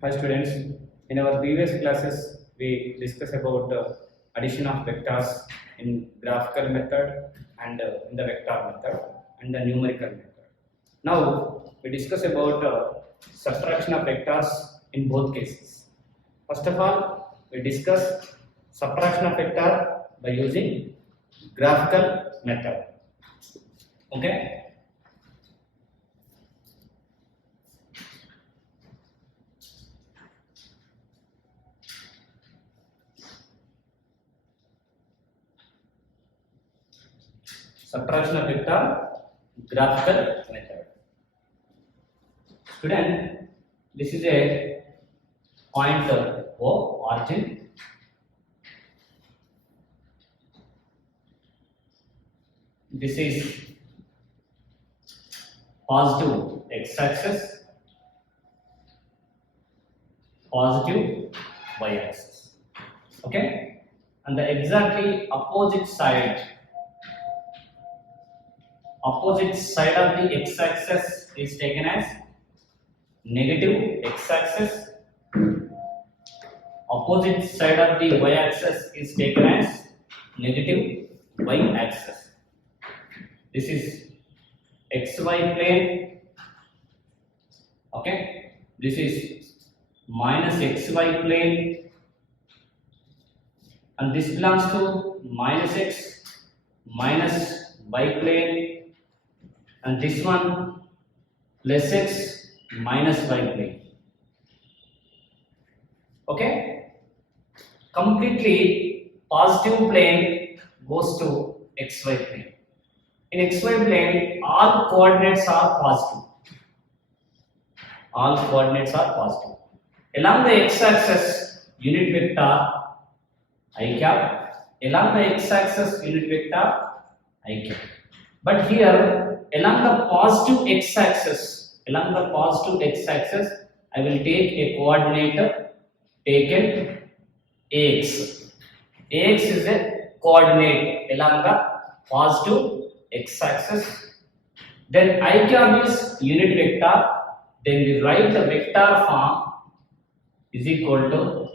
Hi students, in our previous classes we discussed about addition of vectors in graphical method and in the vector method and the numerical method. Now we discuss about subtraction of vectors in both cases. First of all, we discuss subtraction of vector by using graphical method. Okay. Subtraction of vector, graphical method. Student, this is a point O, origin. This is positive x-axis, positive y-axis. Okay, and the exactly opposite side of the x-axis is taken as negative x-axis. Opposite side of the y-axis is taken as negative y-axis. This is xy plane. Okay, this is minus xy plane, and this belongs to minus x minus y plane, and this one plus x minus y plane. Okay, completely positive plane goes to xy plane. In xy plane, all coordinates are positive. All coordinates are positive. Along the x-axis, unit vector I cap. Along the x-axis, unit vector I cap. But here, along the positive x-axis, I will take a coordinate taken ax. Ax is a coordinate along the positive x-axis. Then I cap is unit vector. Then we write the vector form is equal to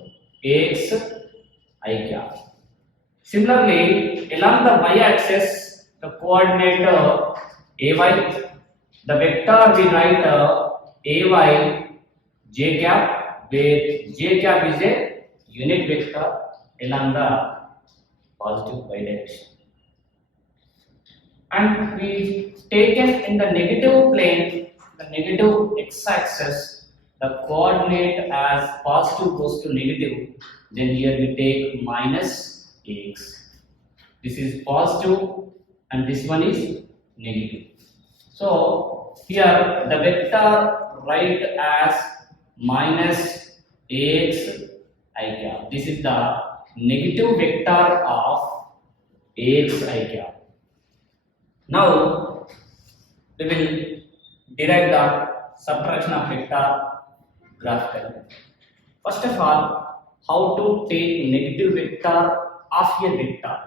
ax I cap. Similarly, along the y-axis, the coordinate ay, the vector we write ay j cap, where j cap is a unit vector along the positive y direction. And we taken in the negative plane, the negative x-axis, the coordinate as positive goes to negative, then here we take minus x. This is positive and this one is negative. So here the vector write as minus ax I cap. This is the negative vector of ax I cap. Now we will derive the subtraction of vector graphically. First of all, how to take negative vector of a vector.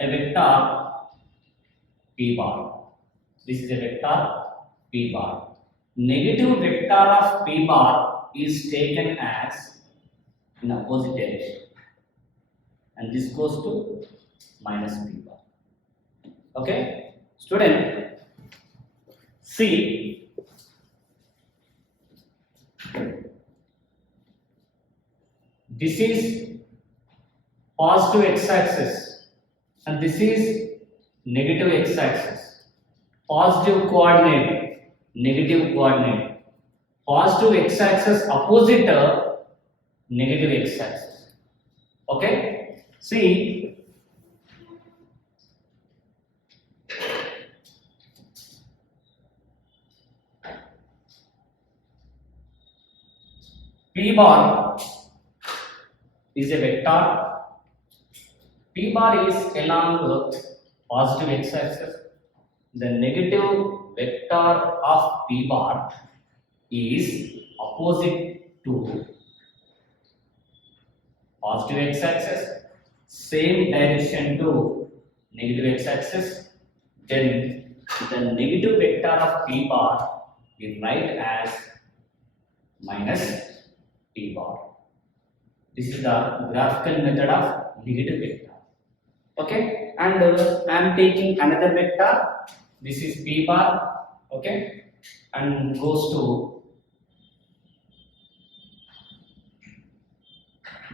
A vector p bar. This is a vector p bar. Negative vector of p bar is taken as in opposite direction, and this goes to minus p bar. Okay, student, see this is positive x-axis and this is negative x-axis. Positive coordinate, negative coordinate. Positive x-axis opposite negative x-axis. Okay, see p bar is a vector. P bar is along with positive x-axis. The negative vector of p bar is opposite to positive x-axis, same direction to negative x-axis. Then the negative vector of p bar we write as minus p bar. This is the graphical method of lead vector. Okay, and I am taking another vector. This is p bar. Okay, and goes to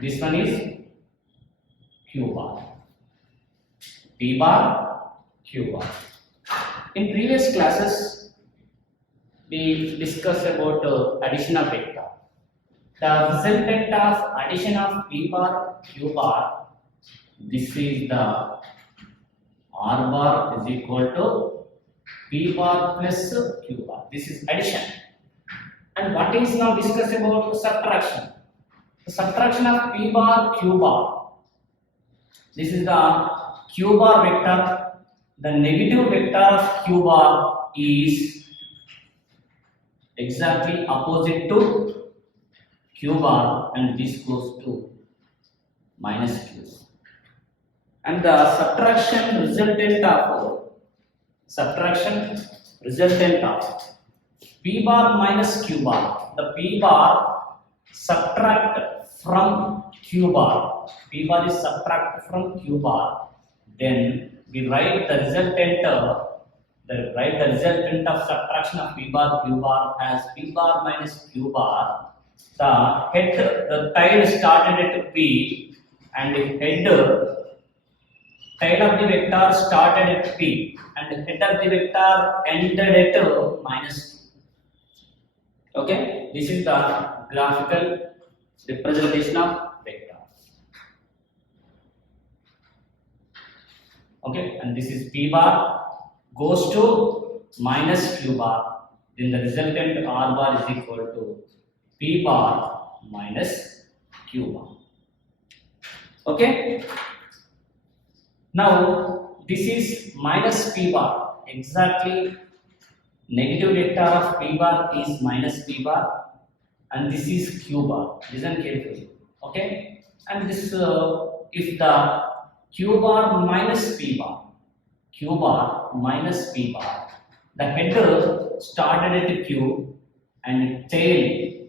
this one is q bar. P bar, q bar. In previous classes, we discussed about addition of vector. The resultant of addition of p bar, q bar, this is the r bar is equal to p bar plus q bar. This is addition. And what is now discussed about subtraction? The subtraction of p bar, q bar. This is the q bar vector. The negative vector of q bar is exactly opposite to q bar, and this goes to minus q. And the subtraction resultant of p bar minus q bar. The p bar subtract from q bar. P bar is subtract from q bar. Then we write the resultant of subtraction of p bar q bar as p bar minus q bar. The tail started at p, and the tail of the vector started at p, and the head of the vector ended at minus q. Okay, this is the graphical representation of vector. Okay, and this is p bar goes to minus q bar. Then the resultant r bar is equal to p bar minus q bar. Okay. Now this is minus p bar. Exactly, negative vector of p bar is minus p bar, and this is q bar. Listen carefully. Okay, and this if the q bar minus p bar, the header started at q and tail,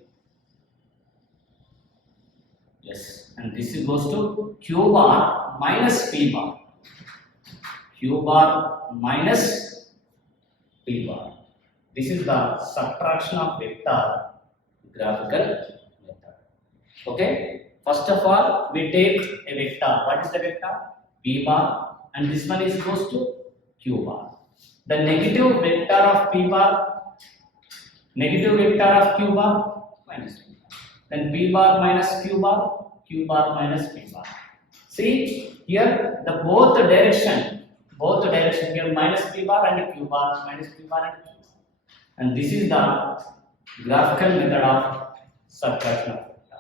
yes, and this goes to q bar minus p bar. Q bar minus p bar. This is the subtraction of vector graphical method. Okay. First of all, we take a vector. What is the vector? P bar, and this one is goes to q bar. The negative vector of p bar, minus p bar. Then p bar minus q bar minus p bar. See here the both direction here minus p bar and q bar, minus p bar and q bar. And this is the graphical method of subtraction of vector.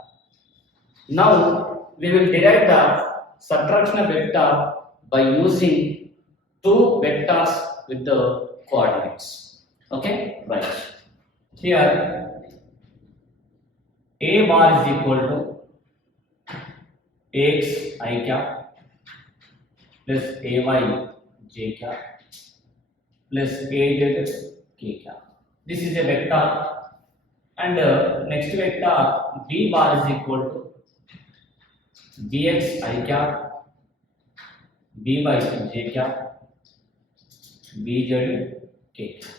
Now we will derive the subtraction of vector by using two vectors with the coordinates. Okay, right. Here a bar is equal to x I cap plus ay j cap plus az k cap. This is a vector, and next vector b bar is equal to bx I cap by j cap bz k cap.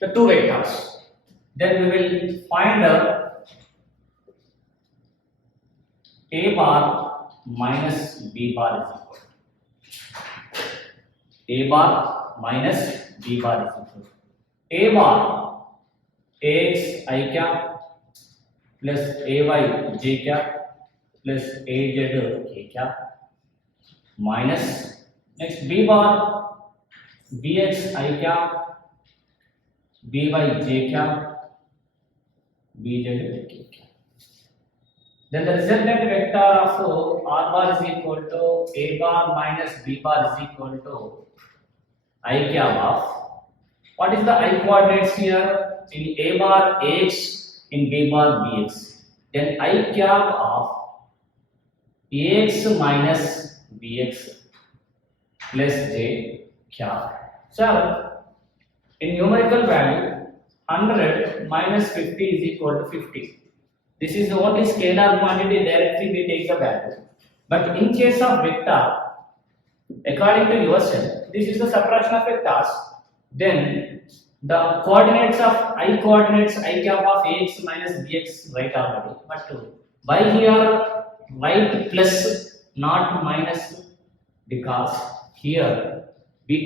The two vectors. Then we will find a bar minus b bar is equal to a bar minus b bar is equal to a bar ax I cap plus ay j cap plus az k cap minus next b bar bx I cap by j cap bz k cap. Then the resultant vector of r bar is equal to a bar minus b bar is equal to I cap of, what is the I coordinates here? In a bar ax, in b bar bx. Then I cap of ax minus bx plus j cap. So in numerical value 100 minus 50 is equal to 50. This is the only scalar quantity, directly we take the value. But in case of vector, according to yourself, this is the subtraction of vectors. Then the coordinates of I coordinates I cap of ax minus bx right already. But why here write plus not minus? Because here we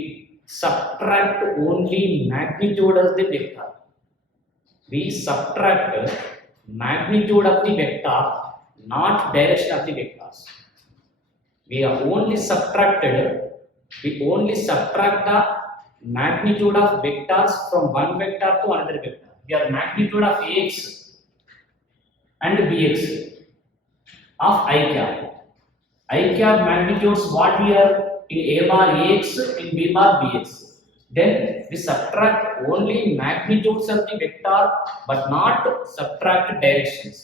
subtract only magnitude of the vector. We subtract magnitude of the vector, not direction of the vectors. We only subtract the magnitude of vectors from one vector to another vector. Here magnitude of ax and bx of I cap. I cap magnitudes what here in A bar ax, in B bar bx. Then we subtract only magnitudes of the vector but not subtract directions.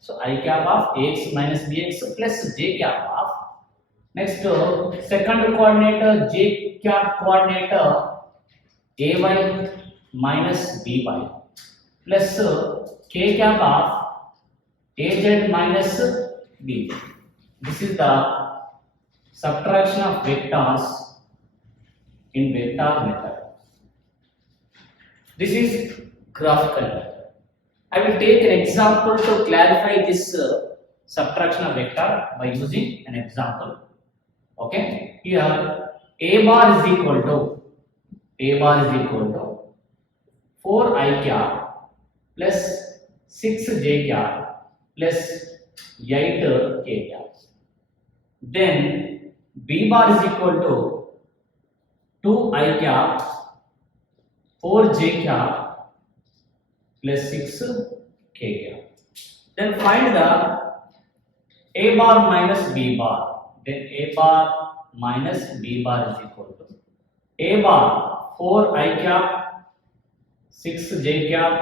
So I cap of ax minus bx plus j cap of, next second coordinate j cap coordinate ay minus by plus k cap of az minus b. This is the subtraction of vectors in vector method. This is graphical method. I will take an example to clarify this subtraction of vector by using an example. Okay, here a bar is equal to 4 I cap plus 6 j cap plus 8 k cap. Then b bar is equal to 2 I cap 4 j cap plus 6 k cap. Then find the a bar minus b bar. Then a bar minus b bar is equal to a bar 4 I cap 6 j cap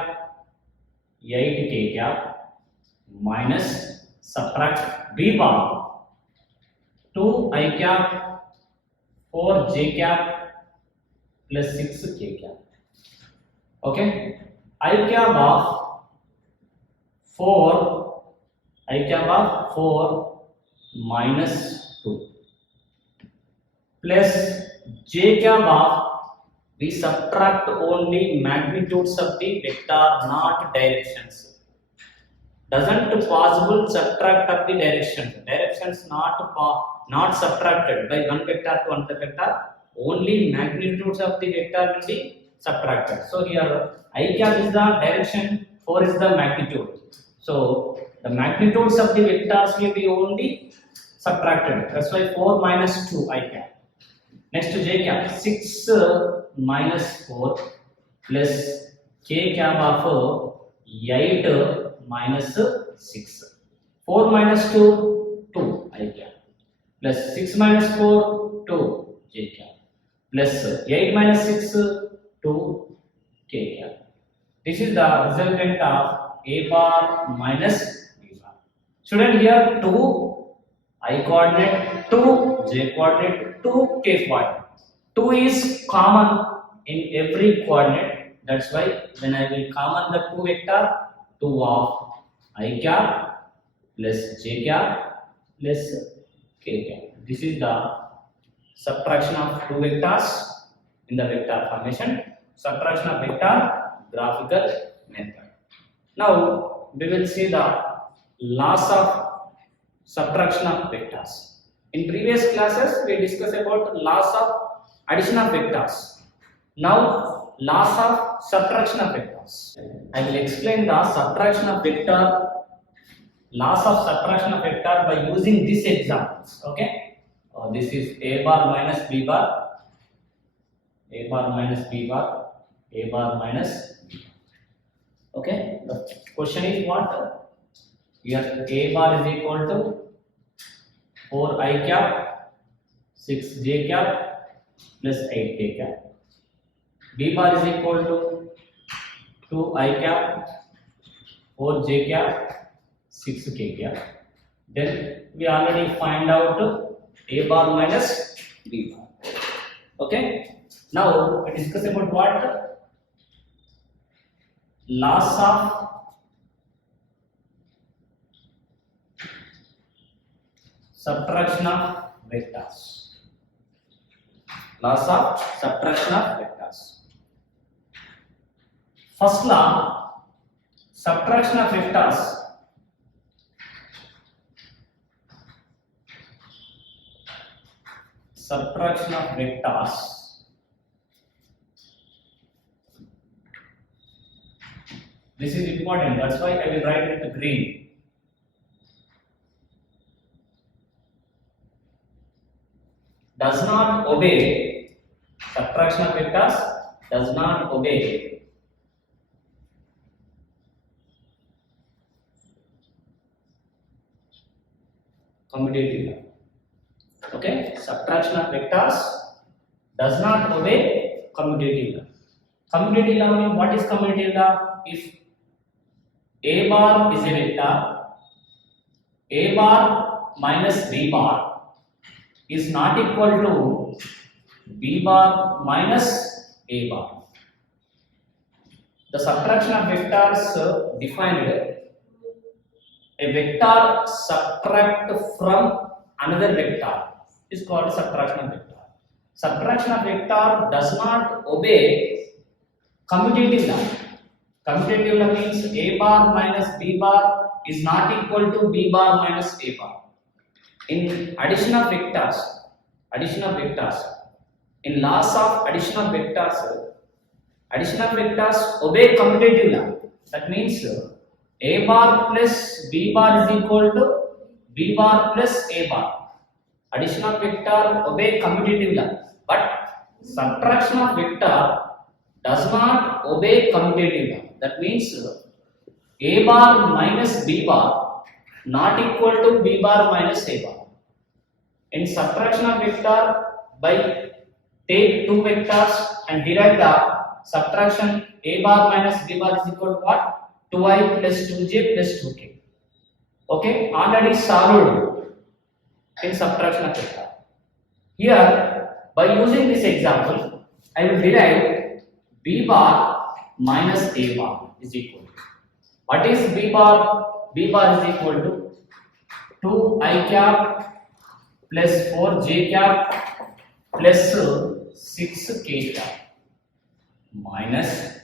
8 k cap minus subtract b bar 2 I cap 4 j cap plus 6 k cap. Okay, I cap of 4 minus 2 plus j cap of, we subtract only magnitudes of the vector, not directions. Doesn't possible subtract of the directions. Directions not subtracted by one vector to another vector. Only magnitudes of the vector will be subtracted. So here I cap is the direction, 4 is the magnitude. So the magnitudes of the vectors will be only subtracted. That's why 4 minus 2 I cap. Next to j cap, 6 minus 4 plus k cap of 8 minus 6. 4 minus 2, 2 I cap plus 6 minus 4, 2 j cap plus 8 minus 6, 2 k cap. This is the resultant of a bar minus b bar. Student, here 2 I coordinate, 2 j coordinate, 2 k coordinate. 2 is common in every coordinate. That's why when I will common the 2 vector, 2 of I cap plus j cap plus k cap. This is the subtraction of 2 vectors in the vector formation. Subtraction of vector, graphical method. Now we will see the laws of subtraction of vectors. In previous classes we discussed about laws of addition of vectors. Now laws of subtraction of vectors. I will explain the subtraction of vector, laws of subtraction of vector by using these examples. Okay, this is a bar minus b bar, a bar minus b bar, a bar minus b bar. Okay, the question is what? Here a bar is equal to 4 I cap 6 j cap plus 8 k cap. B bar is equal to 2 I cap 4 j cap 6 k cap. Then we already find out a bar minus b bar. Okay. Now we discuss about what? Laws of subtraction of vectors. Laws of subtraction of vectors. First law, subtraction of vectors. Subtraction of vectors. This is important, that's why I will write it with green. Does not obey, subtraction of vectors does not obey commutative law. Okay, subtraction of vectors does not obey commutative law. Commutative law means, what is commutative law? If A bar is a vector, A bar minus B bar is not equal to B bar minus A bar. The subtraction of vectors defined a vector subtract from another vector is called subtraction of vector. Subtraction of vector does not obey commutative law. Commutative law means A bar minus B bar is not equal to B bar minus A bar. In addition of vectors, in laws of addition of vectors obey commutative law. That means A bar plus B bar is equal to B bar plus A bar. Addition of vector obey commutative law, but subtraction of vector does not obey commutative law. That means A bar minus B bar not equal to B bar minus A bar. In subtraction of vector, by take two vectors and derive the subtraction, A bar minus B bar is equal to what? 2i plus 2j plus 2k. Okay, already solved in subtraction of vector. Here, by using this example, I will derive B bar minus A bar is equal to, what is B bar? B bar is equal to 2i cap plus 4j cap plus 6k cap minus,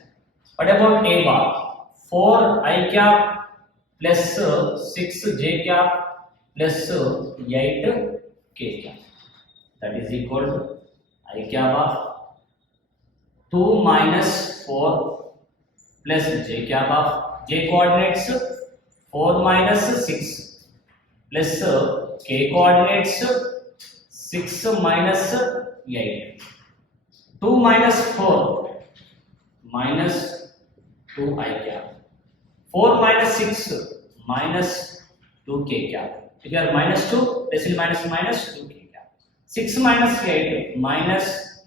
what about A bar? 4i cap plus 6j cap plus 8k cap, that is equal to I cap of 2 minus 4 plus j cap of j coordinates 4 minus 6 plus k coordinates 6 minus 8. 2 minus 4 minus 2 I cap. 4 minus 6 minus 2k cap. Here minus 2, this is minus 2k cap. 6 minus 8 minus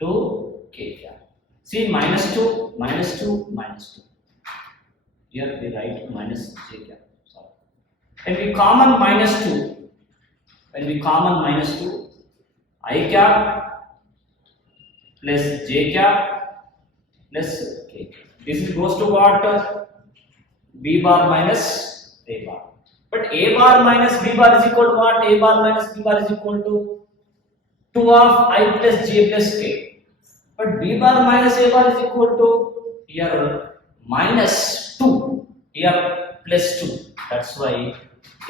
2k cap. See, minus 2, minus 2, minus 2. Here we write minus j cap. Sorry. When we common minus 2, I cap plus j cap plus k cap. This goes to what? B bar minus A bar. But A bar minus B bar is equal to what? A bar minus B bar is equal to 2 of I plus j plus k. But B bar minus A bar is equal to here minus 2, here plus 2. That's why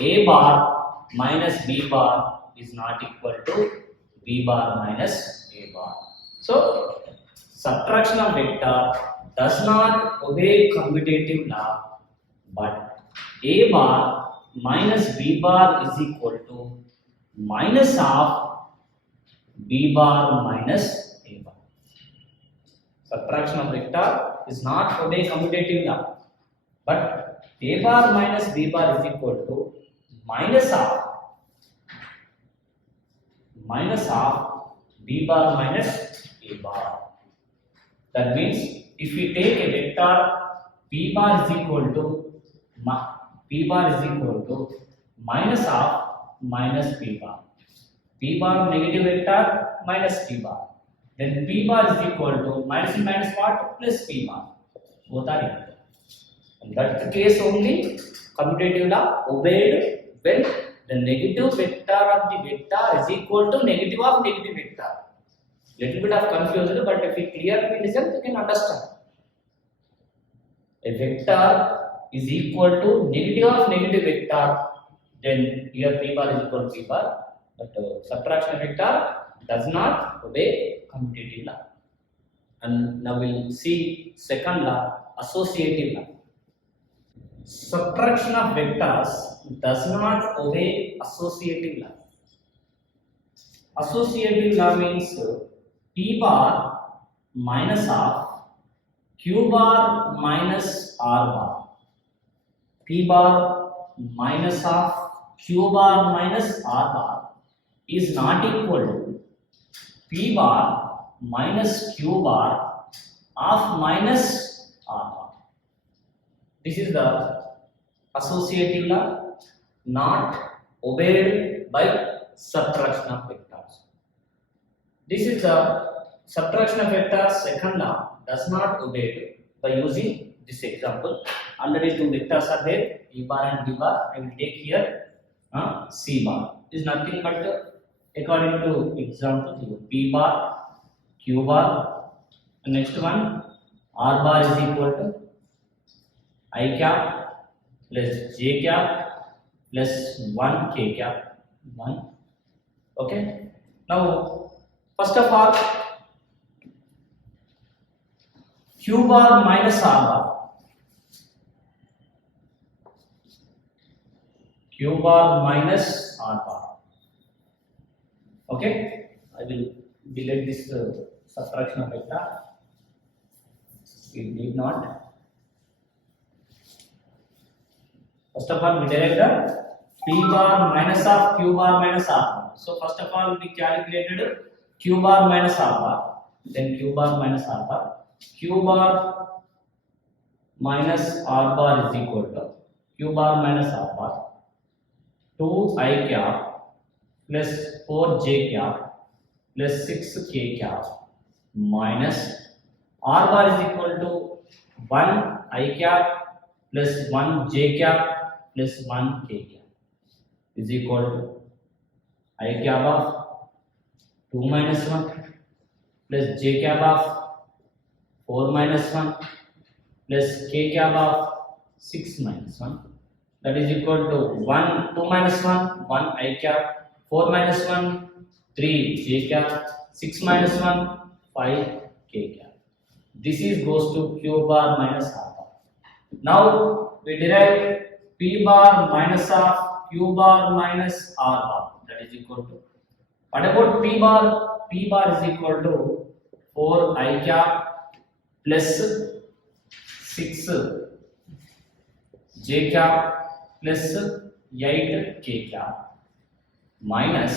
A bar minus B bar is not equal to B bar minus A bar. So, subtraction of vector does not obey commutative law, but A bar minus B bar is equal to minus of B bar minus A bar. Subtraction of vector is not obey commutative law, but A bar minus B bar is equal to minus of B bar minus A bar. That means if we take a vector P bar is equal to minus of minus P bar. P bar negative vector minus P bar. Then P bar is equal to minus and minus what? Plus P bar. Both are equal. In that case only commutative law obeyed when the negative vector of the vector is equal to negative of negative vector. Little bit of confused, but if we clearly listen, you can understand. A vector is equal to negative of negative vector, then here p bar is equal to p bar, but subtraction vector does not obey commutative law. And now we'll see second law, associative law. Subtraction of vectors does not obey associative law. Associative law means p bar minus of q bar minus r bar. P bar minus of q bar minus r bar is not equal to p bar minus q bar of minus r bar. This is the associative law not obeyed by subtraction of vectors. This is the subtraction of vectors second law does not obey by using this example. Already two vectors are there, p bar and b bar. I will take here c bar. Is nothing but according to example p bar, q bar. The next one r bar is equal to I cap plus j cap plus 1 k cap 1. Okay. Now first of all q bar minus r bar. Q bar minus r bar. Okay. I will delete this subtraction of vector. We need not. First of all, we derive the p bar minus of q bar minus r bar. So first of all, we calculated q bar minus r bar, then q bar minus r bar. Q bar minus r bar is equal to q bar minus r bar 2 I cap plus 4 j cap plus 6 k cap minus r bar is equal to 1 I cap plus 1 j cap plus 1 k cap is equal to I cap of 2 minus 1 plus j cap of 4 minus 1 plus k cap of 6 minus 1, that is equal to 1 2 minus 1 1 I cap 4 minus 1 3 j cap 6 minus 1 5 k cap. This is goes to q bar minus r bar. Now we derive p bar minus of q bar minus r bar, that is equal to, what about p bar? P bar is equal to 4 I cap plus 6 j cap plus 8 k cap minus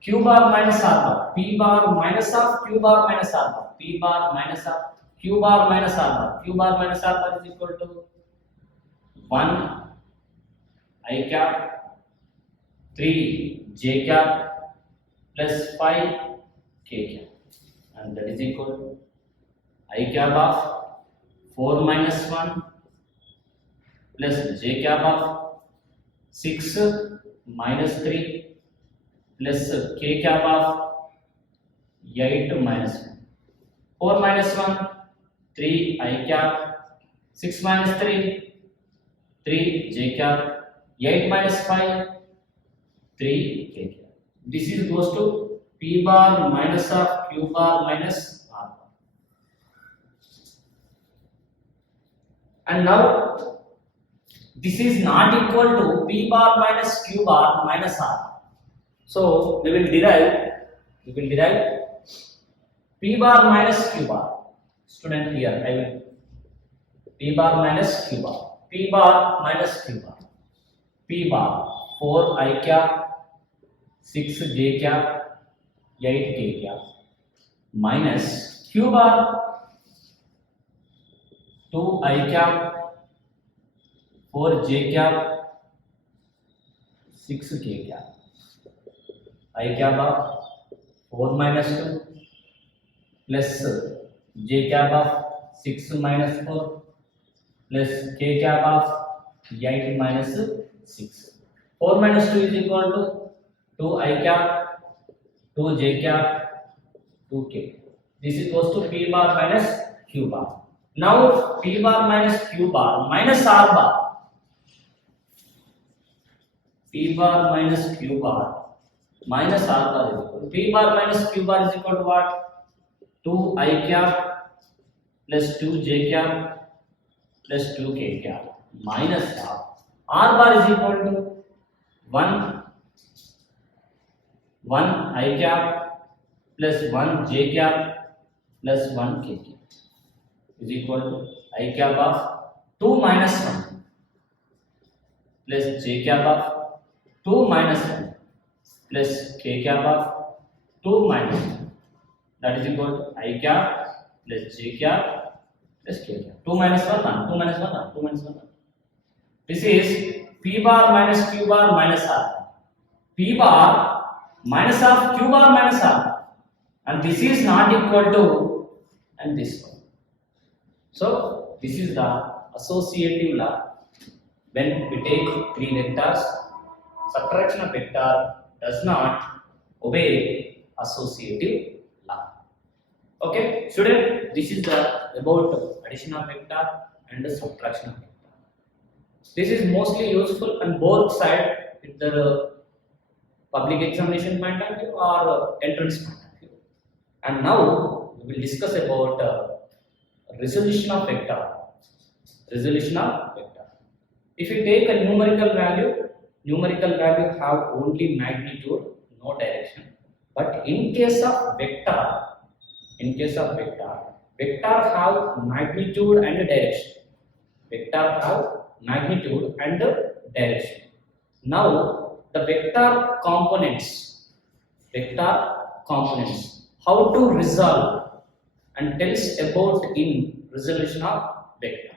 q bar minus r bar. P bar minus of q bar minus r bar. P bar minus of q bar minus r bar. Q bar minus r bar is equal to 1 I cap 3 j cap plus 5 k cap, and that is equal to I cap of 4 minus 1 plus j cap of 6 minus 3 plus k cap of 8 minus 1. 4 minus 1 3 I cap 6 minus 3 3 j cap 8 minus 5 3 k cap. This is goes to p bar minus of q bar minus r bar. And now this is not equal to p bar minus q bar minus r. So we will derive p bar minus q bar. Student, here I will p bar minus q bar. P bar minus q bar. P bar 4 I cap 6 j cap 8 k cap minus q bar 2 I cap 4 j cap 6 k cap. I cap of 4 minus 2 plus j cap of 6 minus 4 plus k cap of 8 minus 6. 4 minus 2 is equal to 2 I cap, 2 j cap, 2k. This is equals to p bar minus q bar. Now p bar minus q bar minus r bar. P bar minus q bar minus r bar is equal to p bar minus q bar is equal to what? 2 I cap plus 2 j cap plus 2 k cap minus r. R bar is equal to 1 I cap plus 1 j cap plus 1 k cap is equal to I cap of 2 minus 1 plus j cap of 2 minus 1 plus k cap of 2 minus 1. That is equal to I cap plus j cap plus k cap. 2 minus 1, 1, 2 minus 1, 1, 2 minus 1, 1. This is p bar minus q bar minus r. P bar minus of q bar minus r. And this is not equal to and this one. So this is the associative law. When we take three vectors, subtraction of vector does not obey associative law. Okay, student, this is the about addition of vector and the subtraction of vector. This is mostly useful on both sides, with the public examination point of view or entrance point of view. And now we will discuss about resolution of vector. Resolution of vector. If you take a numerical value have only magnitude, no direction. But in case of vector, vector have magnitude and direction. Vector have magnitude and direction. Now the vector components, how to resolve and tells about in resolution of vector.